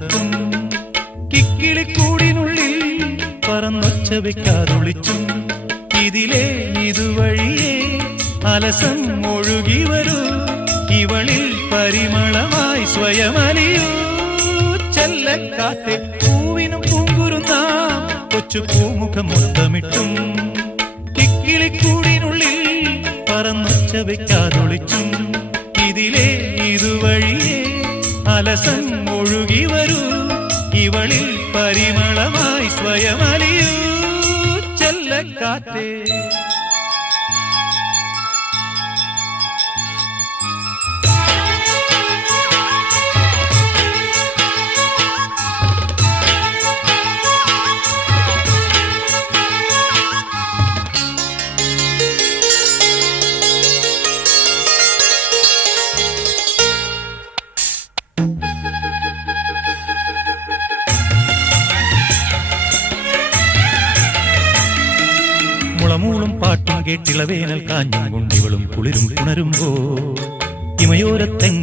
മുത്തമിട്ടും കിക്കിളിക്കൂടിനുള്ളിൽ പറന്നൊച്ച വെക്കാതൊളിച്ചും ഇതിലേ ഇതുവഴിയേ അലസം ഒഴുകി വരൂ ഇവളിൽ പരിമളമായി സ്വയമലിയൂ ചെല്ലക്കാത്തെ പൂവിനും പൂങ്കുരുന്നാം കൊച്ചു പൂമുഖം മുത്തമിട്ടും കിക്കിളിക്കൂടിനുള്ളിൽ പറന്നൊച്ച വെക്കാതൊളിച്ചും ഇതിലേ ഇതുവഴിയേ അലസം ഒഴുകി വരൂ ഇവളിൽ പരിമളമായി സ്വയമലിയൂ ചെല്ലക്കാറ്റേ മുളമൂളും പാട്ടും കേട്ടിളവേനൽ കാഞ്ഞും കൊണ്ടിവളും കുളിരും പുണരുമ്പോ ഇമയോരത്തെങ്ങ